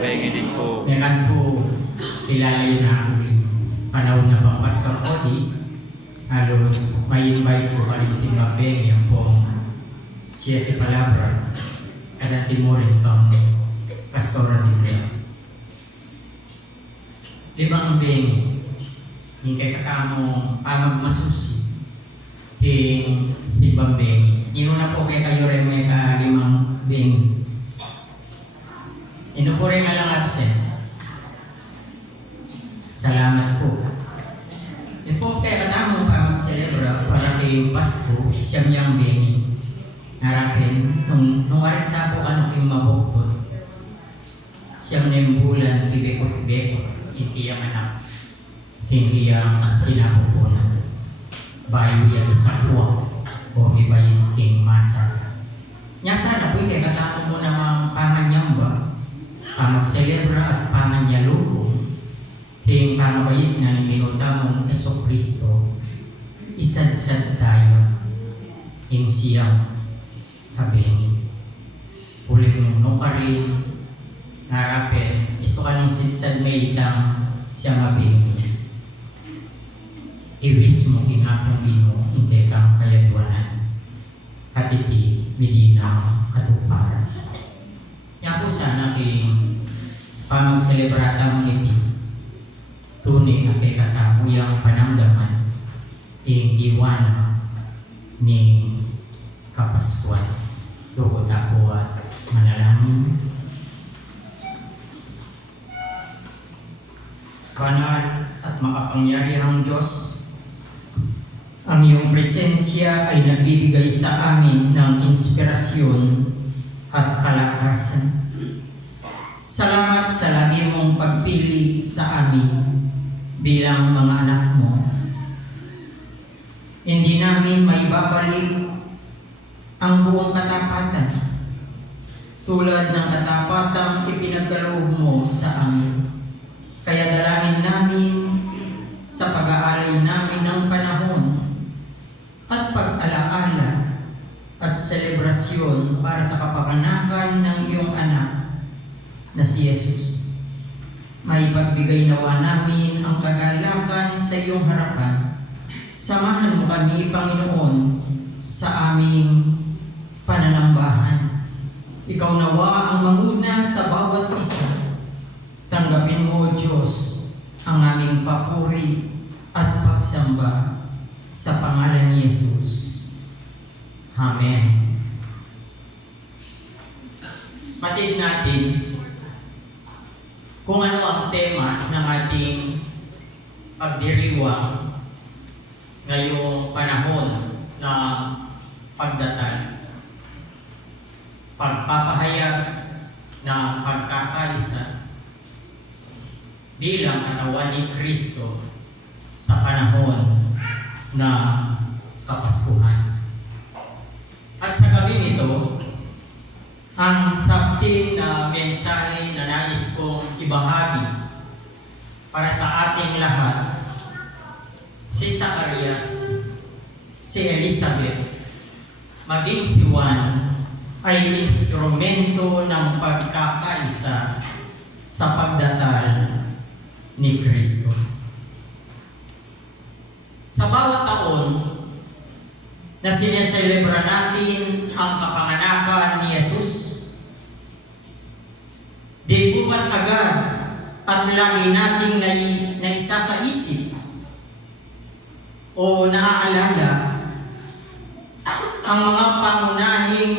Pahingi din po. Meron po kilala yun na panahon na pang Pastor Cody. Halos may invite po kami si Mabeng yan po 7 palabra. Kada timorin pang Pastora Libre. Limang beng yung kay katamong pamagmasusi yung si Bambeng. Inuna po kay kayo rin may limang beng. Ino po rin alang absent. Salamat po. E po kaya katamong pa mag-celebra para kay Pasko, siya miyang beni. Harapin, nung arit sa po ka yung mabuktot, siyang na yung bulan, bibekot-bekot, hindi yung anak, hindi yung sinapupunan. Bayo yan sa puwak, o ibayin king masa. Nya sana po kaya katamong mo namang panganyamba, pamag-celebra at panganyalubong, ting pangabayit na ng minutamong Yeso Kristo, isad-sad tayo, yung siyang kabingin. Ulit nung nukarin, narapin, isto ka nung sidsad may itang siya mabingin niya. Iwis mo kinapong ino, hindi kang kayaduanan. Katiti, Medina, katuparan. Yan po sana king pamag-celebratang iti. Tunay na kay katabuyang pananggaman ing iwana ni Kapaskuan. Dugo ako at manalangin. Banal at makapangyarihang Diyos, ang iyong presensya ay nagbibigay sa amin ng inspirasyon at kalakasan. Salamat sa lagi mong pagpili sa amin bilang mga anak mo. Hindi namin maibabalik ang buong katapatan tulad ng katapatang ipinagkaloob mo sa amin. Kaya dalangin namin sa pag-aalay namin ng panahon at pag-alaala at selebrasyon para sa kapapanakan ng iyong anak na si Jesus. May pagbigay nawa namin ang kagalakan sa iyong harapan. Samahan mo kami, Panginoon, sa aming pananambahan. Ikaw nawa ang manguna sa bawat isa. Tanggapin mo, Diyos, ang aming papuri at pagsamba sa pangalan ni Jesus. Amen. Matid natin kung ano ang tema ng ating pagdiriwang ngayong panahon na pagdatal. Pagpapahayag na pagkakaisa bilang katawan ni Kristo sa panahon na Kapaskuhan. At sa gabi nito, ang sabting na mensahe na nais kong ibahagi para sa ating lahat, si Zacarias, si Elizabeth, maging si Juan ay instrumento ng pagkakaisa sa pagdatal ni Kristo. Sa bawat taon na sineselebra natin ang kapanganakan ni Jesus, di bumat agad at lagi nating naisa sa isip o naaalala ang mga pangunahing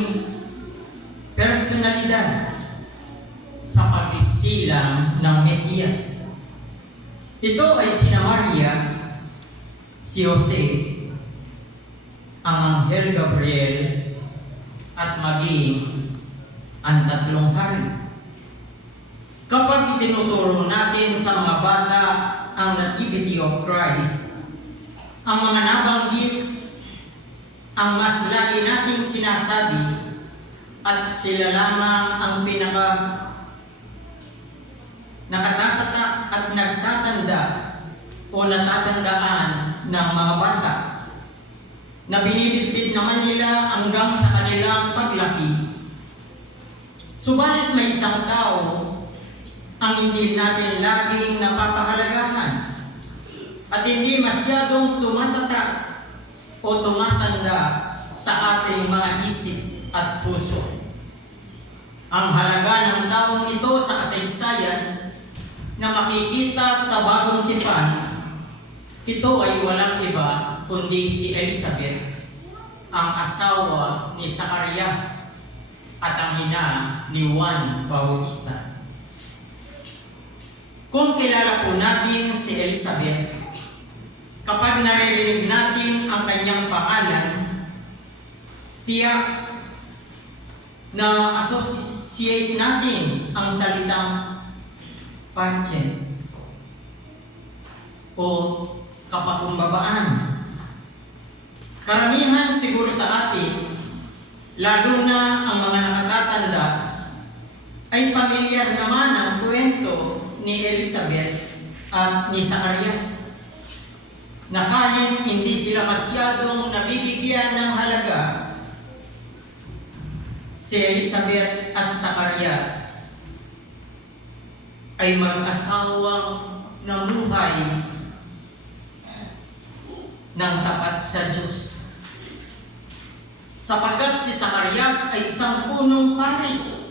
personalidad sa pagsilang ng Mesiyas. Ito ay sina Maria, si Jose, ang Anghel Gabriel, at maging ang tatlong hari. Kapag itinuturo natin sa mga bata ang Nativity of Christ, ang mga nabanggit ang mas lagi nating sinasabi at sila lamang ang pinaka nakatatatak at nagtatanda o natatandaan ng mga bata na binibitbit naman nila hanggang sa kanilang paglaki. Subalit may isang tao ang hindi natin laging napapahalagahan at hindi masyadong tumatatak o tumatanda sa ating mga isip at puso. Ang halaga ng taong ito sa kasaysayan na makikita sa bagong tipan, ito ay walang iba kundi si Elizabeth, ang asawa ni Zacarias at ang ina ni Juan Bautista. Kung kilala po natin si Elizabeth, kapag naririnig natin ang kanyang pangalan, tiyak na associate natin ang salitang pageant o kapakumbabaan. Karamihan siguro sa atin, lalo na ang mga nakatatanda, ay pamilyar naman ang kwento ni Elizabeth at ni Zacarias, na kahit hindi sila masyadong nabibigyan ng halaga, si Elizabeth at Zacarias ay mag-asawang namuhay ng tapat sa Diyos. Sapagkat si Zacarias ay isang punong pari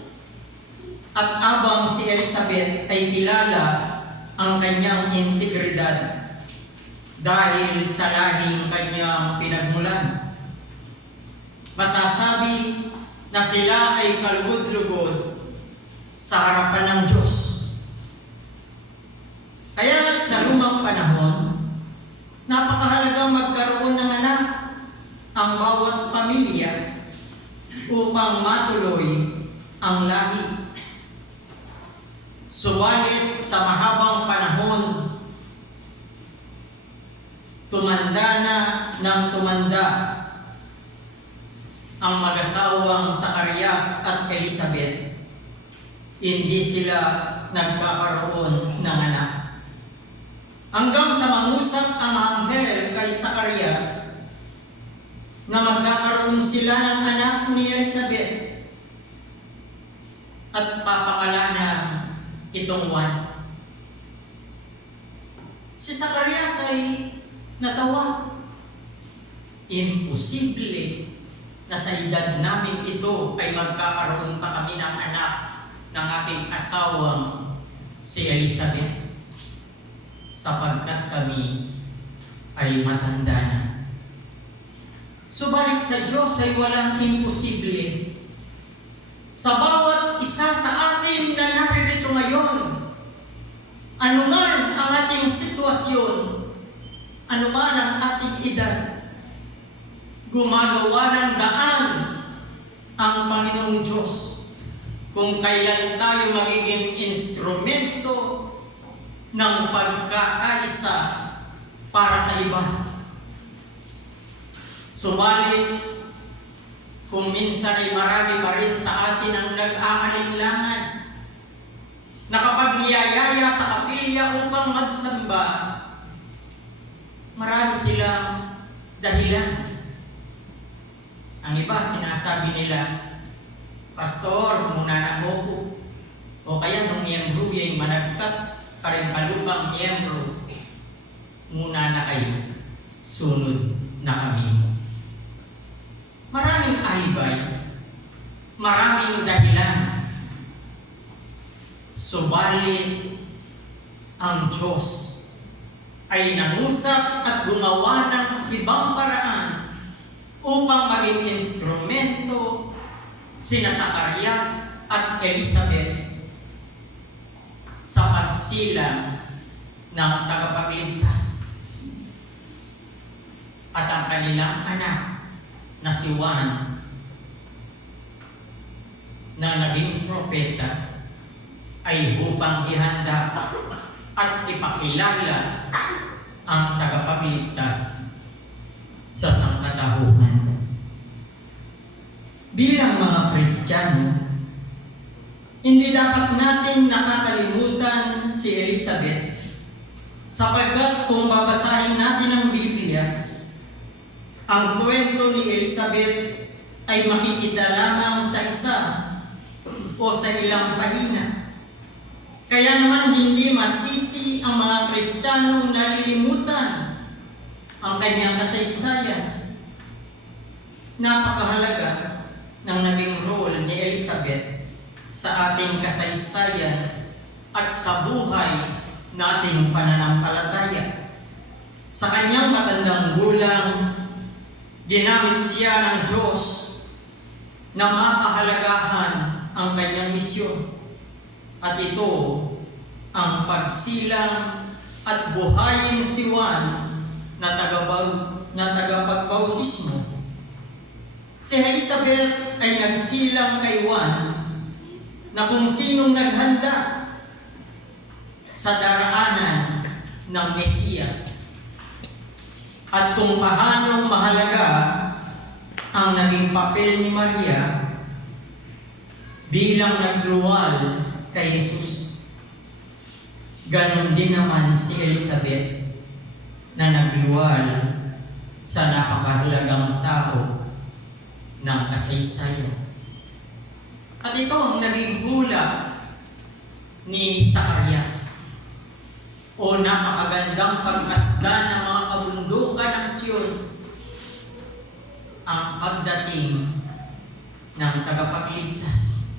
at abang si Elizabeth ay kilala ang kanyang integridad dahil sa lahing kanyang pinagmulan. Masasabi na sila ay kalugod-lugod sa harapan ng Diyos. Kaya nga't sa lumang panahon, napakahalagang magkaroon ng anak ang bawat pamilya upang matuloy ang lahi. Subalit sa mahabang panahon, tumanda na ng tumanda ang mag-asawang Zacarias at Elizabeth, hindi sila nagkakaroon ng anak. Hanggang sa mangusap ang anghel kay Zacarias na magkakaroon sila ng anak ni Elizabeth at papangalanan itong Juan. Si Zacarias ay natawa. Imposible na sa edad namin ito ay magkakaroon pa kami ng anak ng aking asawang si Elizabeth, sapagkat kami ay matanda na. Subalit sa Diyos ay walang imposible. Sa bawat isa sa atin na naririto ngayon, anuman ang ating sitwasyon, anuman ang ating edad, gumagawa ng daan ang Panginoong Diyos kung kailan tayo magiging instrumento ng pagkakaisa para sa iba. Subalit, kung minsan ay marami pa rin sa atin ang nag-aalinlangan na kapag niyayaya sa kapilya upang magsamba, marami silang dahilan. Ang iba, sinasabi nila, Pastor, muna na ako. O kaya nung miyembro yung managkat, parin palubang miyembro, muna na kayo, sunod na kami mo. Maraming alibay, maraming dahilan. Subalit, ang Diyos ay nangusap at gumawa ng ibang paraan upang maging instrumento sina Zacarias at Elizabeth sa pagsilang ng tagapagligtas. At ang kanilang anak na si Juan na naging propeta ay upang ihanda at ipakilala ang tagapagligtas sa sangkatauhan. Bilang mga Kristiyano, hindi dapat natin nakakalimutan si Elizabeth, sapagkat kung babasahin natin ang Biblia, ang kwento ni Elizabeth ay makikita lamang sa isa o sa ilang pahina. Kaya Kaya naman hindi masisi ang mga Kristiyanong nalilimutan ang kanyang kasaysayan. Napakahalaga ng naging role ni Elizabeth sa ating kasaysayan at sa buhay nating pananampalataya. Sa kanyang matandang gulang, ginamit siya ng Diyos na mapahalagahan ang kanyang misyon. At ito ang pagsilang at buhayin si Juan na tagapagbautismo. Si Elizabeth ay nagsilang kay Juan na kung sinong naghanda sa daraanan ng Mesiyas at kung paano mahalaga ang naging papel ni Maria bilang nagluwal kay Jesus. Ganon din naman si Elizabeth na nagluwal sa napakahalagang tao ng kasaysayan. At ito ang naging hula ni Zacarias o napakagandang pagmasdan ng mga kabundukan ng Sion, ang pagdating ng tagapagligtas,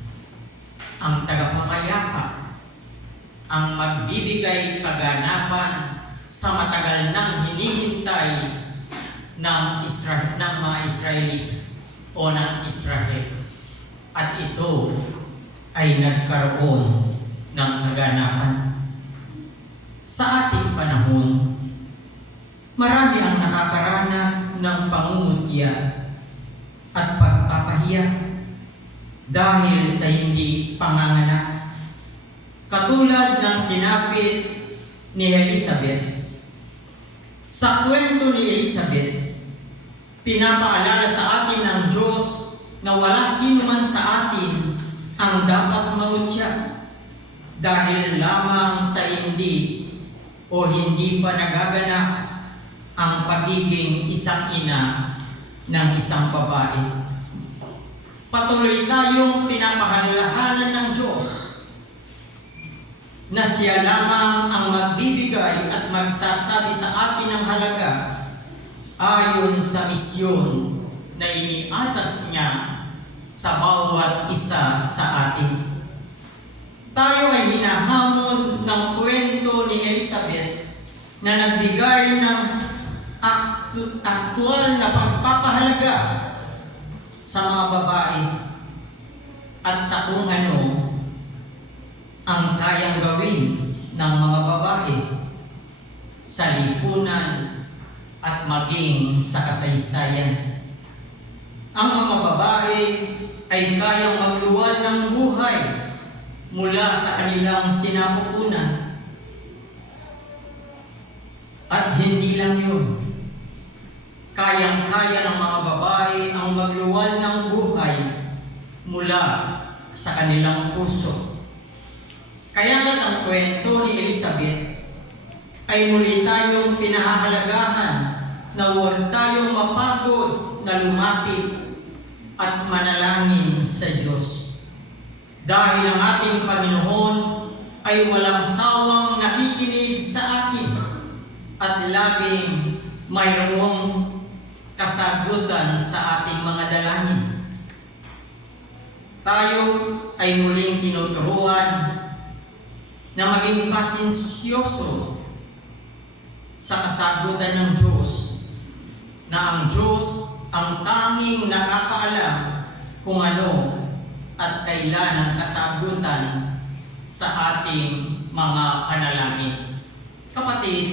ang tagapangayapa, ang magbibigay kaganapan sa matagal nang hinihintay ng mga Israeli o ng Israel. At ito ay nagkaroon ng kaganapan. Sa ating panahon, marami ang nakakaranas ng pangungutya at pagpapahiya dahil sa hindi panganganak. Katulad ng sinapit ni Elizabeth. Sa kwento ni Elizabeth, pinapaalala sa atin ng Diyos na wala sino man sa atin ang dapat mangutya dahil lamang sa hindi o hindi pa nagaganap ang pagiging isang ina ng isang babae. Patuloy tayong pinapahalalahanan ng Diyos na siya lamang ang magbibigay at magsasabi sa atin ng halaga ayon sa misyon na iniatas niya sa bawat isa sa atin. Tayo ay hinahamon ng kwento ni Elizabeth na nagbigay ng aktual na pagpapahalaga sa mga babae at sa kung ano ang kayang gawin ng mga babae sa lipunan at maging sa kasaysayan. Ang mga babae ay kayang magluwal ng buhay mula sa kanilang sinapupunan. At hindi lang yun. Kayang-kaya ng mga babae ang magluwal ng buhay mula sa kanilang puso. Kaya nga't ang kwento ni Elizabeth ay muli tayong pinahahalagahan na huwag tayong mapagod na lumapit at manalangin sa Diyos. Dahil ang ating Panginoon ay walang sawang nakikinig sa atin at laging mayroong kasagutan sa ating mga dalangin. Tayo ay muling tinuturuan na maging pasensyoso sa kasagutan ng Diyos, na ang Diyos ang tanging nakakaalam kung ano at kailan ang kasagutan sa ating mga panalangin. Kapatid,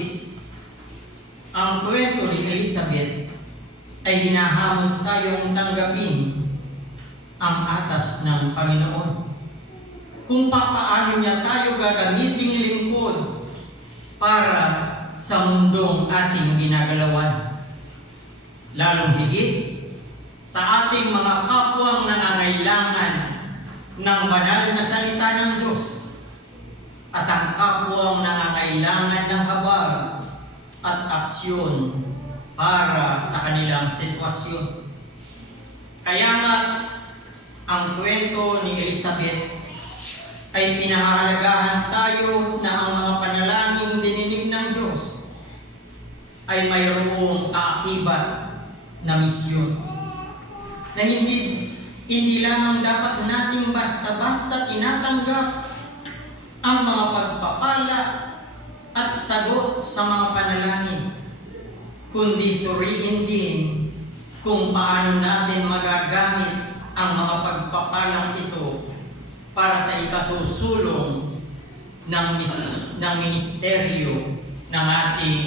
ang kwento ni Elizabeth ay hinahamon tayong tanggapin ang atas ng Panginoon. Kung papaano niya tayo gagamiting lingkod para sa mundong ating ginagalawan. Lalong higit sa ating mga kapwang nangangailangan ng banal na salita ng Diyos at ang kapwang nangangailangan ng habag at aksyon para sa kanilang sitwasyon. Kaya nga, ang kwento ni Elizabeth ay pinahahalagahan tayo ay mayroong kaakibat na misyon na hindi lamang dapat nating basta-basta tinatanggap ang mga pagpapala at sagot sa mga panalangin, kundi suriin din kung paano natin magagamit ang mga pagpapalang ito para sa ikasusulong ng ministeryo ng ating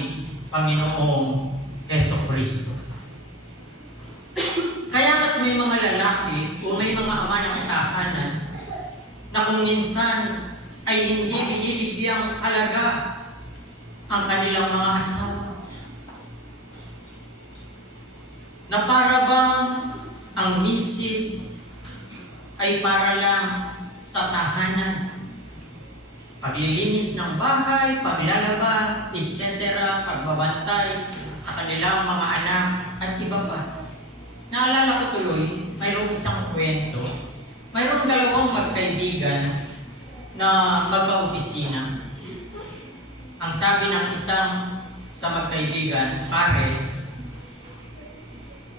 Panginoong Jesucristo. Kaya may mga lalaki o may mga ama ng tahanan na kung minsan ay hindi binibigyang halaga ang kanilang mga asawa, na para bang ang misis ay para lang sa tahanan, paglilinis ng bahay, paglalaba, etc., pagbabantay sa kanilang mga anak at iba pa. Naalala ko tuloy, mayroong isang kwento. Mayroong dalawang magkaibigan na magka-opisina. Ang sabi ng isang sa magkaibigan, "Pare,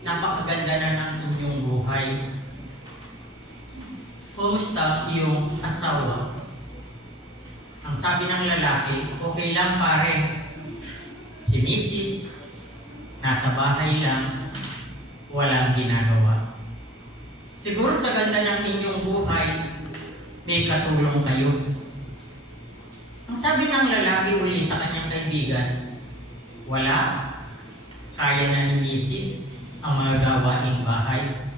napakaganda na ng inyong buhay. Kumusta iyong asawa?" Ang sabi ng lalaki, "Okay lang pare. Si Mrs. nasa bahay lang, walang ginagawa. Siguro sa ganda ng inyong buhay, may katulong kayo." Ang sabi ng lalaki uli sa kanyang kaibigan, "Wala. Kaya na ni Mrs. ang mga gawaing bahay."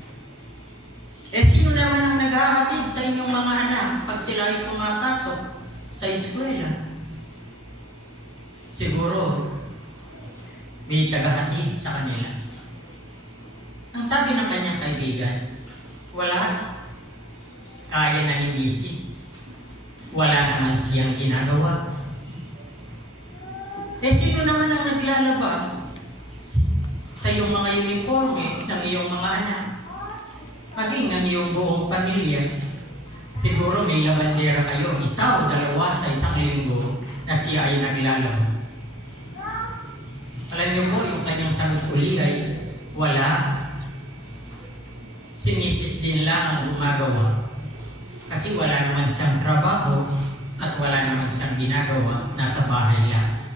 Sino naman ang naghahatid sa inyong mga anak pag sila ay pumapasok sa eskwela? Siguro, may tagahatid sa kanila. Ang sabi ng kanyang kaibigan, "Wala. Kaya na ni Mrs. Wala naman siyang ginagawa." Sino naman ang naglalaba sa iyong mga uniforme ng iyong mga anak? Maging ng iyong buong pamilya. Siguro may labandera kayo, isa o dalawa sa isang linggo na siya ay naglalaba. Alam niyo po, yung kanyang sagot uli ay, "Wala. Si Mrs. din lang ang gumagawa. Kasi wala naman siyang trabaho at wala naman siyang ginagawa, nasa bahay lang."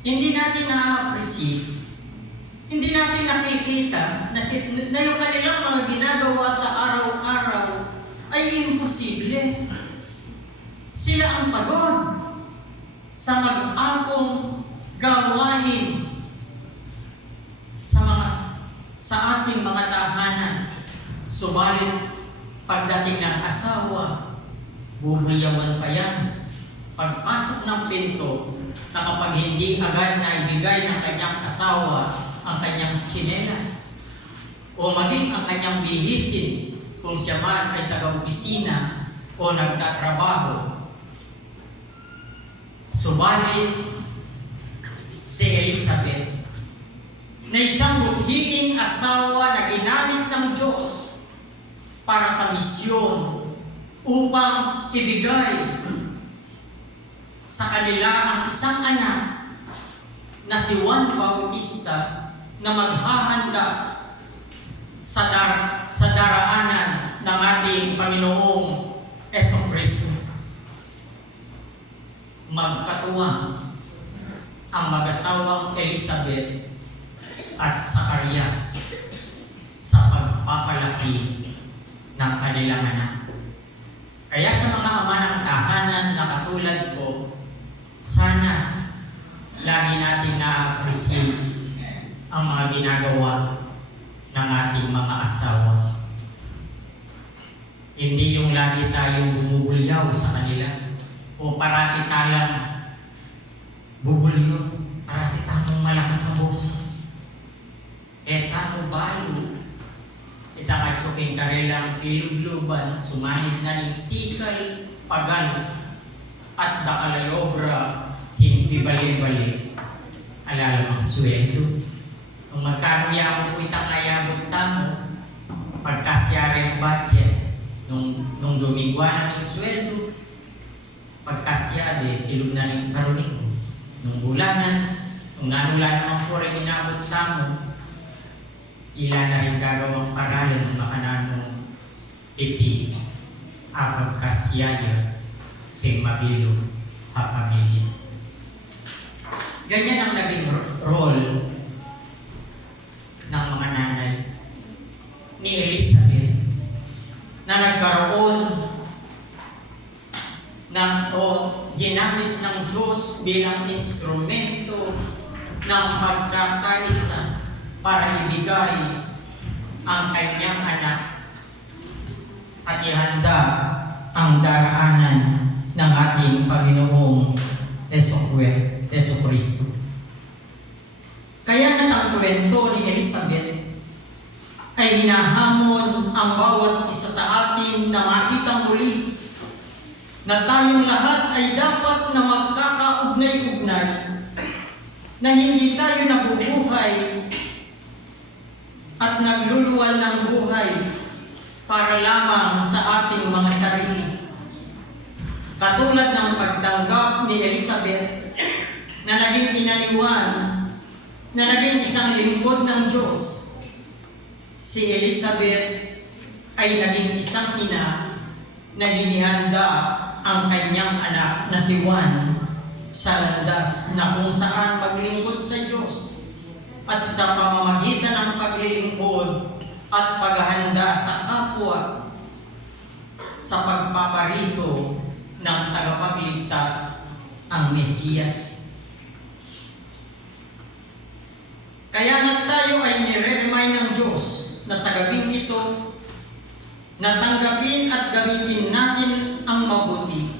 Hindi natin na-appreciate, hindi natin nakikita na yung kanilang mga ginagawa sa araw-araw ay imposible. Sila ang pagod sa mag-apong gawain sa ating mga tahanan. Subalit, pagdating ng asawa, bubulyawan pa yan. Pagpasok ng pinto, na kapag hindi agad na ibigay ng kanyang asawa ang kanyang tsinelas o maging ang kanyang bihisin kung siya man ay taga-opisina o nagtatrabaho. Subalit, si Elizabeth, na isang buthiing asawa na ginamit ng Diyos para sa misyon upang ibigay sa kanila ang isang anak na si Juan Bautista na maghahanda sa daraanan ng ating Panginoong Jesucristo. Magkatuwang ang mag-asawang Elizabeth at Zacarias sa pagpapalaki ng kanilang anak. Kaya sa mga ama ng tahanan na katulad ko, sana lagi natin na-appreciate ang mga ginagawa ng ating mga asawa. Hindi yung lagi tayong bumubulyaw sa kanila o parati talang bubulyo, parati tayong malakas ang boses. Tano balo, itakatsupin karelang pilugluban, sumanid na nintikal, pagal, at dakalayobra, hindi bali-bali. Alala mga sweldo. Kung magkano yamo po itang nayabot tamo, pagkasyari ang budget, nung dumigwa na ng sweldo, pagkasyari, ilog na ng karuling. nung bulangan, kung nanula naman po rin inabot tamo, ila na rin gagawang paralan ng makananong iti apag kasyaya kay mabilo ha pamilya. Ganyan ang naging role ng mga nanay ni Elizabeth na nagkaroon ng ginamit ng Diyos bilang instrumento ng pagkakaisa para ibigay ang kanyang anak at ihanda ang daraanan ng ating Panginoong Yeso Kristo. Kaya ang kwento ni Elizabeth ay hinahamon ang bawat isa sa atin na makitang muli na tayong lahat ay dapat na magkakaugnay-ugnay, na hindi tayo nabubuhay at nagluluwal ng buhay para lamang sa ating mga sarili. Katulad ng pagtanggap ni Elizabeth na naging inaniwan, na naging isang lingkod ng Diyos, si Elizabeth ay naging isang ina na hinihanda ang kanyang anak na si Juan sa landas na kung saan maglingkod sa Diyos at sa pamamagitan ng paglilingkod at paghahanda sa kapwa sa pagpaparito ng tagapagligtas ang Mesiyas. Kaya nga tayo ay nire-remind ng Diyos na sa gabing ito, natanggapin at gamitin natin ang mabuti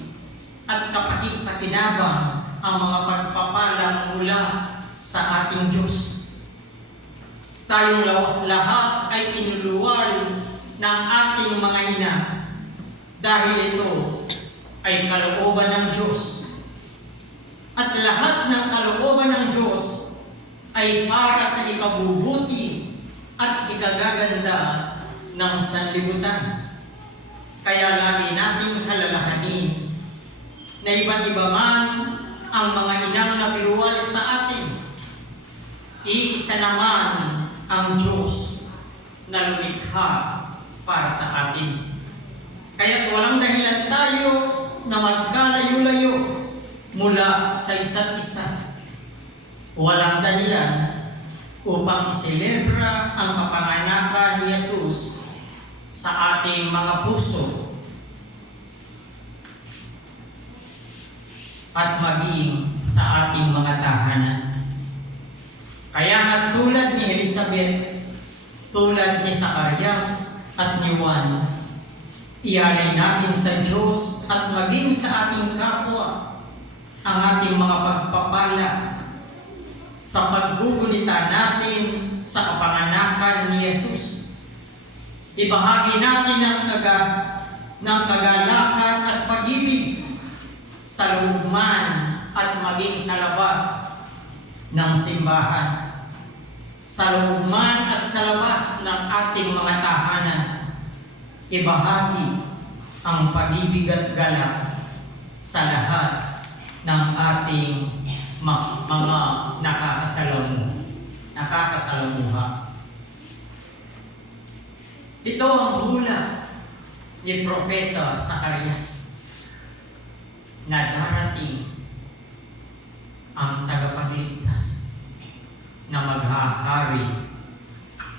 at kapaki-pakinabang ang mga pagpapalang mula sa ating Diyos. Tayong lahat ay inuluwal ng ating mga ina dahil ito ay kalooban ng Diyos. At lahat ng kalooban ng Diyos ay para sa ikabubuti at ikagaganda ng sanlibutan. Kaya lagi nating halalahanin na iba't iba man ang mga inang nagluwal sa atin, iisa naman ang Diyos na lumikha para sa atin. Kaya't walang dahilan tayo na magkalayo-layo mula sa isa't isa. Walang dahilan upang iselebra ang kapanganakan ni Jesus sa ating mga puso at maging sa ating mga tahanan. Kaya nga tulad ni Elizabeth, tulad ni Zacarias at ni Juan, ialay natin sa Diyos at maging sa ating kapwa ang ating mga pagpapala sa pagbubulita natin sa kapanganakan ni Jesus. Ibahagi natin ng kagalakan at pag-ibig sa loob man at maging sa labas ng simbahan, sa loob man at sa labas ng ating mga tahanan. Ibahagi ang pag-ibig at galak sa lahat ng ating mga nakakasalamuha. Ito ang hula ni Propeta Zacarias na darating ang tagapagligtas na maghahari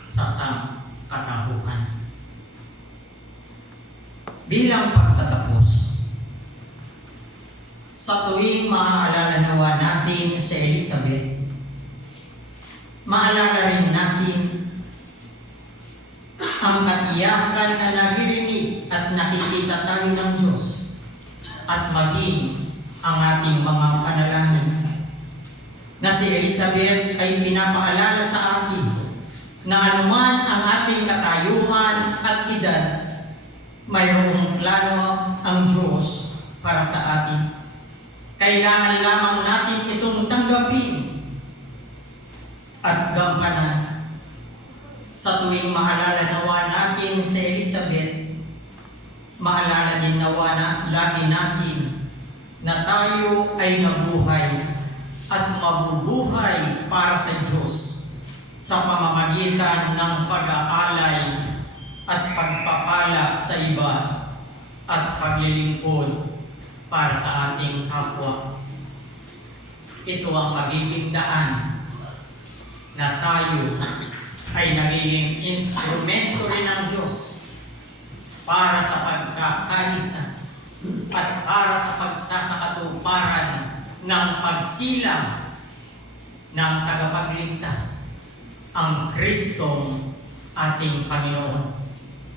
sa sangkatauhan. Bilang pagtatapos, sa tuwing maaalala nawa natin si Elizabeth, maalala rin natin ang katiyakan na naririnig at nakikita tayo ng Diyos at maging ang ating mga panalangin na si Elizabeth ay pinapaalala sa atin na anuman ang ating katayuan at edad, mayroong plano ang Diyos para sa atin. Kailangan lamang natin itong tanggapin at gampanan. Sa tuwing maalala nawa natin si Elizabeth, maalala din nawa na lagi natin na tayo ay nabuhay at mabubuhay para sa Diyos sa pamamagitan ng pag-aalay at pagpapala sa iba at paglilingkod para sa ating kapwa. Ito ang magiging daan na tayo ay nagiging instrumento rin ng Diyos para sa pagkakaisa at para sa pagsasakatuparan ng pagsilang ng tagapagligtas, ang Kristong ating Panginoon.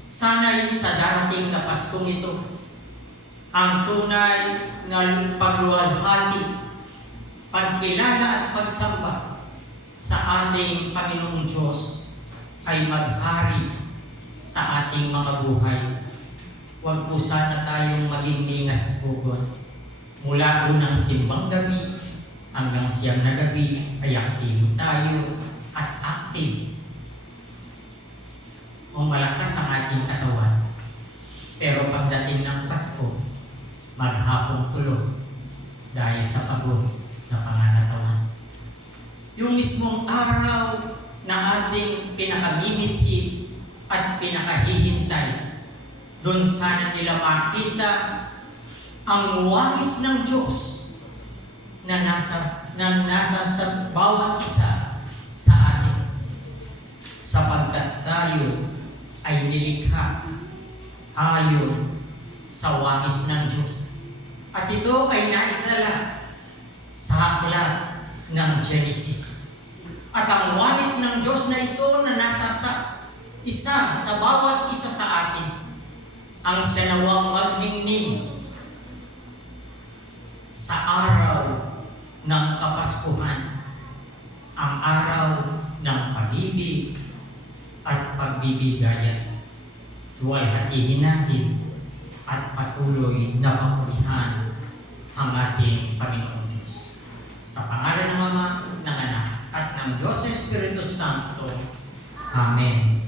Sana'y sa darating na Paskong ito, ang tunay na pagluwalhati, pagkilala at pagsamba sa ating Panginoong Diyos ay maghari sa ating mga buhay. Huwag po sana tayong maging ningas pugon. Mula unang simbang gabi hanggang siyang na gabi ay aktibo tayo at active. O malakas ang ating katawan. Pero pagdating ng Pasko, maghapong tulog dahil sa pagod na pangangatawan. Yung mismong araw na ating pinakamimiti at pinakahihintay, doon sana nila makita ang wangis ng Diyos na nasa sa bawat isa sa atin, sapagkat tayo ay nilikha ayon sa wangis ng Diyos. At ito ay naitala sa aklat ng Genesis. At ang wangis ng Diyos na ito na nasa isa sa bawat isa sa atin, ang sinawang magningning sa araw ng Kapaskuhan, ang araw ng pag-ibig at pagbibigayan. Luwalhatiin natin at patuloy na papurihan ang ating Panginoong Diyos. Sa pangalan ng Ama, ng Anak, at ng Diyos Espiritu Santo. Amen.